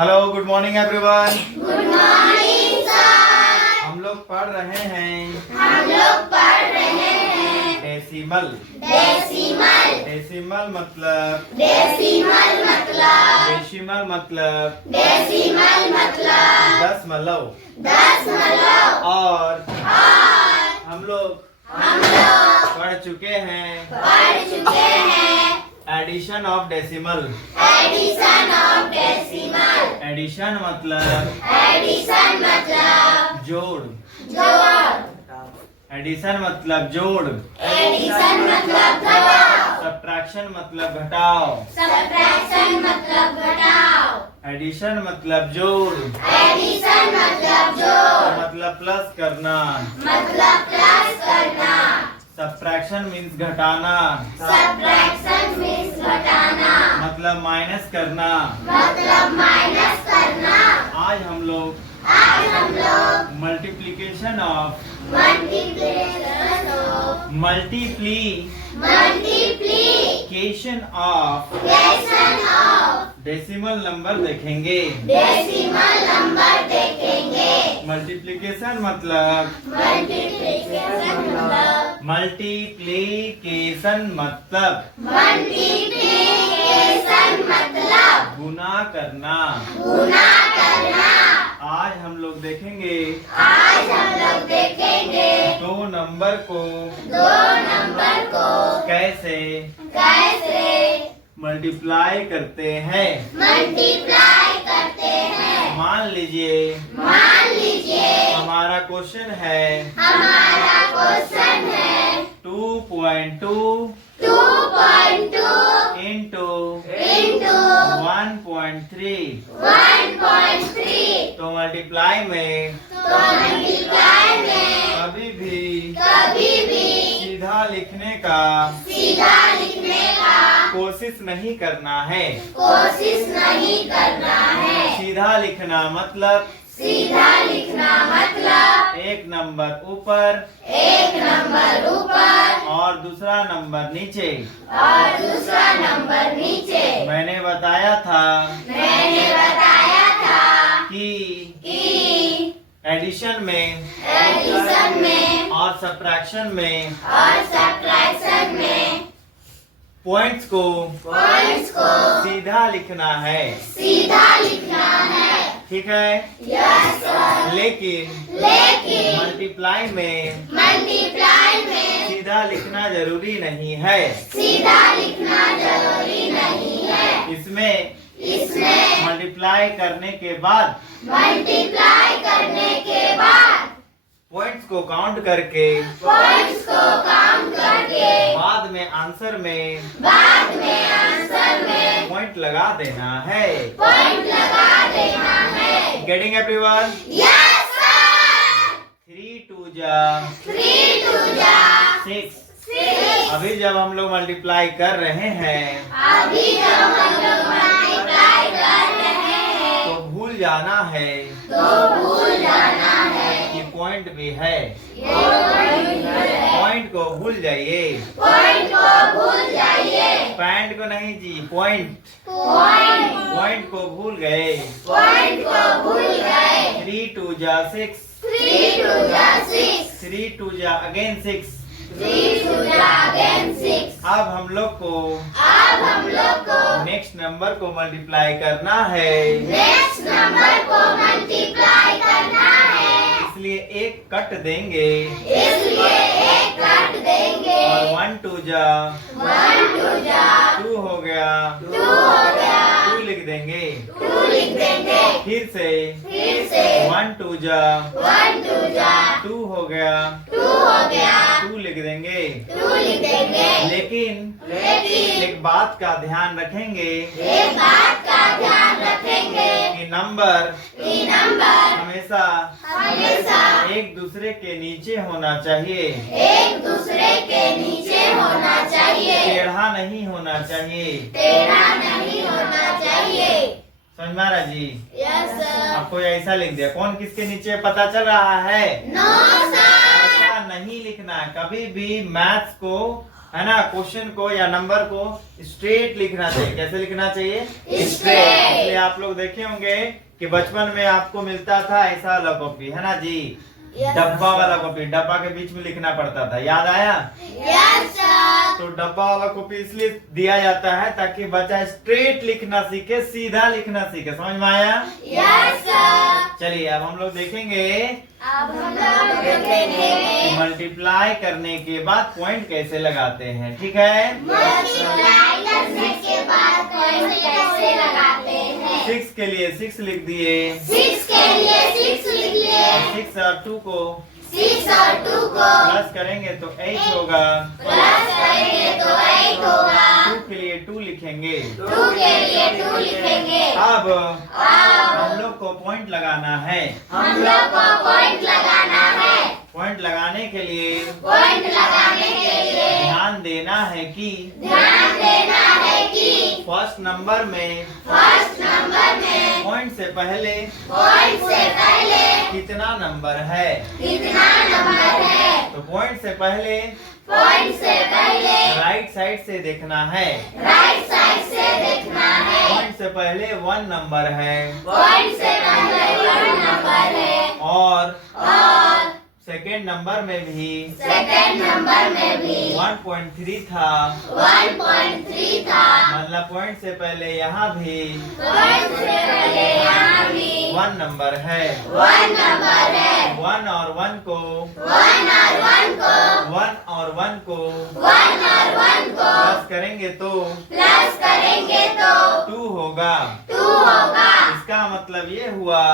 Hello, good morning everyone. Good morning sir. हम लोग पढ़ रहे हैं डेसिमल। डेसिमल डेसिमल मतलब दशमलव। और हम लोग पढ़ चुके हैं एडिशन ऑफ डेसिमल। एडिशन मतलब जोड़। एडिशन मतलब जोड़। सब्ट्रैक्शन मतलब घटाओ। एडिशन मतलब जोड़, मतलब प्लस करना। सब्ट्रैक्शन मीन्स घटाना, मतलब माइनस करना। आज हम लोग multiplication of multiplication of decimal number देखेंगे। मल्टीप्लिकेशन मतलब गुना करना। आज हम लोग देखेंगे दो नंबर को कैसे मल्टीप्लाई करते हैं। मान लीजिए हमारा क्वेश्चन है 2.2 इंटू 1.3। तो मल्टीप्लाई में कभी भी सीधा लिखने का कोशिश नहीं करना है। सीधा लिखना मतलब एक नंबर ऊपर और दूसरा नंबर नीचे। मैंने बताया था कि एडिशन में और सब्ट्रैक्शन में पॉइंट्स को सीधा लिखना है। ठीक है। लेकिन मल्टीप्लाई में सीधा लिखना जरूरी नहीं है। इसमें मल्टीप्लाई करने के बाद पॉइंट्स को काउंट करके बाद में आंसर में पॉइंट लगा देना है। Getting everyone? 3 2 6। अभी जब हम लोग मल्टीप्लाई कर रहे हैं तो भूल जाना है कि पॉइंट भी है। पॉइंट को भूल जाइए। पैंट को नहीं जी, पॉइंट को भूल गए। 3 2 6। 3 2 अगेन 6। अब हम लोग को नेक्स्ट नंबर को मल्टीप्लाई करना है। इसलिए एक कट देंगे और 1 2 2 हो गया। 2 लिख देंगे। फिर से 1 2 2 हो गया। 2 लिख देंगे। लेकिन एक बात का ध्यान रखेंगे कि नंबर हमेशा एक दूसरे के नीचे होना चाहिए। टेढ़ा नहीं होना चाहिए। समझ में आ रहा जी? आपको ऐसा लिख दिया, कौन किसके नीचे पता चल रहा है? ऐसा नहीं लिखना। कभी भी मैथ्स को है ना, क्वेश्चन को या नंबर को स्ट्रेट लिखना चाहिए। कैसे लिखना चाहिए? स्ट्रेट। इसलिए आप लोग देखे होंगे कि बचपन में आपको मिलता था ऐसा वाला कॉपी, है ना जी, डब्बा वाला कॉपी, डब्बा के बीच में लिखना पड़ता था। याद आया? Yes sir. तो डब्बा वाला कॉपी इसलिए दिया जाता है ताकि बच्चा स्ट्रेट लिखना सीखे, सीधा लिखना सीखे। समझ में आया? Yes sir. चलिए अब हम लोग देखेंगे अब हम लोग देखेंगे मल्टीप्लाई करने के बाद पॉइंट कैसे लगाते हैं। ठीक है? मल्टीप्लाई करने के बाद पॉइंट कैसे लगाते हैं। 6 के लिए 6 लिख दिए, 6 के लिए 6 लिख लिए। 6 और 2 को 6 और 2 को प्लस करेंगे तो 8 होगा। प्लस करेंगे तो 8 होगा। 2 के लिए 2 लिखेंगे। 2 के लिए 2 लिखेंगे। अब अब हम लोग को पॉइंट लगाना है। हम लोग को पॉइंट लगाना है। पॉइंट लगाने के लिए पॉइंट लगाने के लिए ध्यान देना है कि ध्यान देना है कि फर्स्ट नंबर में फर्स्ट नंबर में पॉइंट से पहले पॉइंट से पहले कितना नंबर है। कितना नंबर है। तो पॉइंट से पहले पॉइंट से पहले राइट साइड से देखना है। राइट साइड से देखना है। पॉइंट से पहले 1 नंबर है पॉइंट से पहले 1 नंबर है। और और सेकेंड नंबर में भी सेकंड नंबर में भी 1.3 था। 1.3 था। मतलब पॉइंट से पहले यहाँ भी पॉइंट से पहले यहाँ भी 1 नंबर है। 1 नंबर है। 1 और 1 को 1 और 1 को 1 और 1 को 1 और 1 को प्लस करेंगे तो प्लस करेंगे तो 2 होगा। 2 होगा। इसका मतलब ये हुआ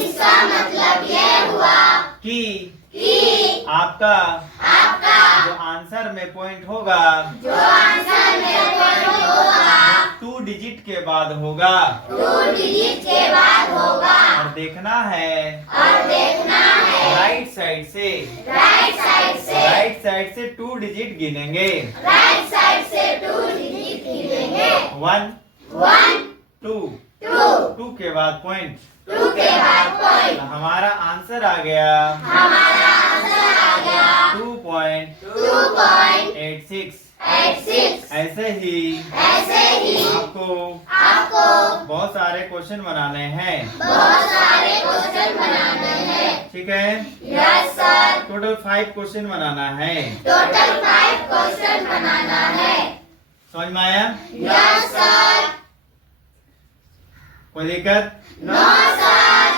इसका मतलब ये हुआ कि कि आपका आपका जो आंसर में पॉइंट होगा जो आंसर में पॉइंट होगा 2 डिजिट के बाद होगा। 2 डिजिट के बाद होगा। और देखना है और देखना है राइट साइड से। राइट साइड से राइट साइड से 2 डिजिट गिनेंगे। राइट साइड से 2 डिजिट गिनेंगे। 1 1 2 2 2 के बाद पॉइंट। 2 के बाद पॉइंट। हमारा आंसर आ गया हमारा आंसर आ गया 2.86। 2.86। ऐसे ही ऐसे ही आपको आपको बहुत सारे क्वेश्चन बनाने हैं। बहुत सारे क्वेश्चन बनाने हैं। ठीक है? Yes sir. टोटल 5 क्वेश्चन बनाना है। टोटल 5 क्वेश्चन बनाना है। समझ में आया? Yes sir. कोई दिक्कत? No sir.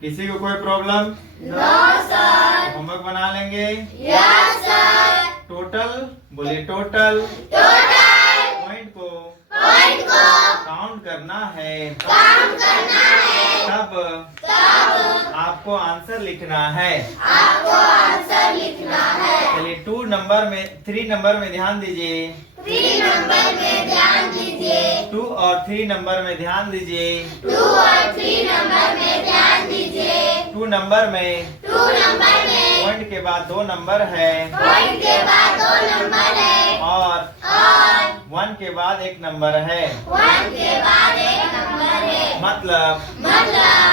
किसी को कोई प्रॉब्लम? No sir. होमवर्क बना लेंगे। Yes sir. टोटल बोलिए, टोटल टोटल पॉइंट को पॉइंट को काउंट करना है। काम करना है। तब तब आपको आंसर लिखना है। आपको आंसर लिखना है। चलिए 2 नंबर में 3 नंबर में ध्यान दीजिए। 3 नंबर में ध्यान दीजिए। 2 और 3 नंबर में ध्यान दीजिए। 2 और 3 नंबर में ध्यान दीजिए। 2 नंबर में 2 नंबर में पॉइंट के बाद 2 नंबर है पॉइंट के बाद 2 नंबर है। और और 1 के बाद 1 नंबर है। 1 के बाद 1 नंबर है। मतलब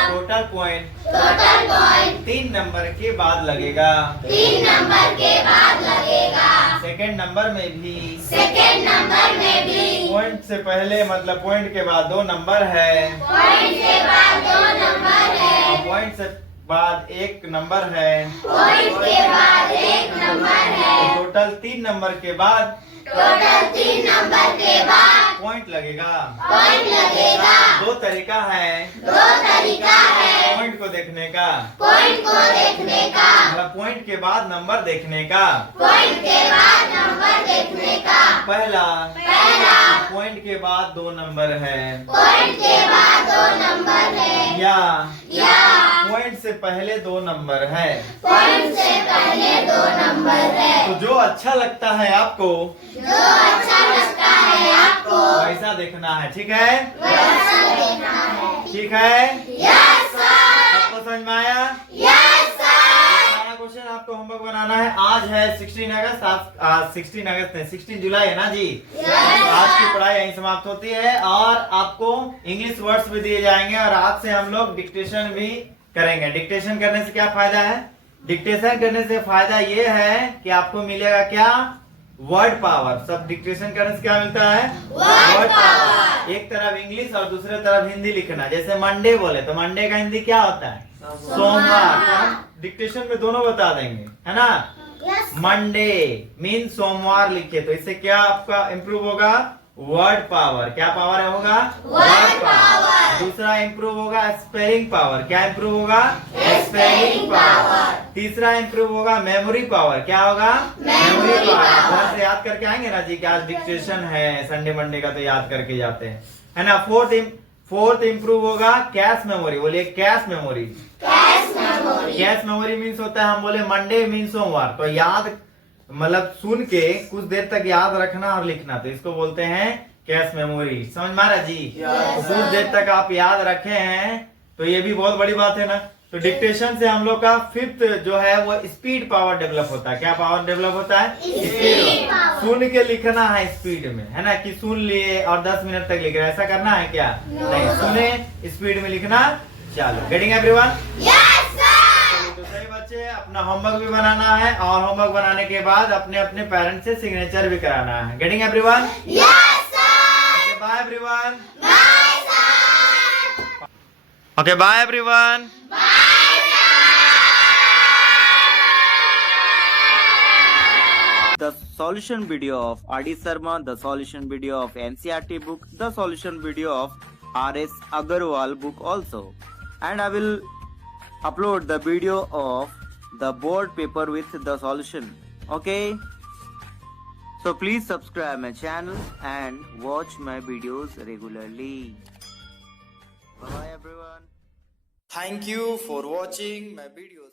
total point total point 3 number के बाद लगेगा। 3 नंबर के बाद लगेगा। सेकंड नंबर में भी सेकंड नंबर में भी पॉइंट से पहले मतलब पॉइंट के बाद 2 नंबर है। पॉइंट के बाद 2 नंबर है। पॉइंट से बाद 1 नंबर है। पॉइंट के बाद 1 नंबर है। टोटल 3 नंबर के बाद टोटल 3 नंबर के बाद पॉइंट लगेगा। पॉइंट लगेगा। 2 तरीका है 2 तरीका है पॉइंट को देखने का। पॉइंट को देखने का। मतलब पॉइंट के बाद नंबर देखने का। पॉइंट के बाद नंबर देखने का। पहला पॉइंट के बाद 2 नंबर है। पॉइंट के बाद 2 नंबर है। या या पॉइंट से पहले 2 नंबर है। पॉइंट से पहले 2 नंबर है। तो जो अच्छा लगता है आपको जो अच्छा लगता है आपको वैसा देखना है। ठीक है? वैसा देखना है। ठीक है? Yes sir. सबको समझ में आया? Yes sir. सारा क्वेश्चन आपको होमवर्क बनाना है। आज है 16 अगस्त। आज 16 अगस्त है, 16 जुलाई है ना जी। तो आज की पढ़ाई यहीं समाप्त होती है और आपको इंग्लिश वर्ड्स भी दिए जाएंगे और आज से हम लोग डिक्टेशन भी करेंगे। डिक्टेशन करने से क्या फायदा है? डिक्टेशन करने से फायदा ये है कि आपको मिलेगा क्या, वर्ड पावर। सब डिक्टेशन करने से क्या मिलता है, वर्ड पावर। एक तरफ इंग्लिश और दूसरे तरफ हिंदी लिखना। जैसे मंडे बोले तो मंडे का हिंदी क्या होता है, सोमवार। तो हम डिक्टेशन में दोनों बता देंगे, है ना। मंडे मीन सोमवार लिखे तो इससे क्या आपका इम्प्रूव होगा, वर्ड पावर। क्या पावर होगा, वर्ड पावर। दूसरा इम्प्रूव होगा स्पेलिंग पावर। क्या इम्प्रूव होगा, स्पेलिंग पावर। तीसरा इम्प्रूव होगा मेमोरी पावर। क्या होगा, मेमोरी पावर। घर से याद करके आएंगे ना जी कि आज डिक्टेशन है संडे मंडे का, तो याद करके जाते हैं, है ना। फोर्थ इम्प्रूव होगा कैश मेमोरी। बोलिए cache memory. Cache memory means होता है, हम बोले मंडे मीन्स सोमवार, तो याद मतलब सुन के कुछ देर तक याद रखना और लिखना, तो इसको बोलते हैं कैश मेमोरी। समझ में आ रहा जी। कुछ देर तक आप याद रखे हैं तो ये भी बहुत बड़ी बात है ना। तो डिक्टेशन से हम लोग का फिफ्थ जो है वो स्पीड पावर डेवलप होता है। क्या पावर डेवलप होता है, स्पीड। सुन के लिखना है स्पीड में, है ना, कि सुन लिए और 10 मिनट तक लिख रहे, ऐसा करना है क्या, नहीं। सुने स्पीड में लिखना चालू। Getting everyone? तो सही बच्चे, अपना होमवर्क भी बनाना है और होमवर्क बनाने के बाद अपने अपने पेरेंट्स से सिग्नेचर भी कराना है। Getting everyone? Bye everyone. Okay bye everyone. The solution video of R.D. Sharma, the solution video of NCERT book, the solution video of R.S. Agarwal book also, and I will upload the video of the board paper with the solution. Okay, so please subscribe my channel and watch my videos regularly. Bye everyone. Thank you for watching my videos.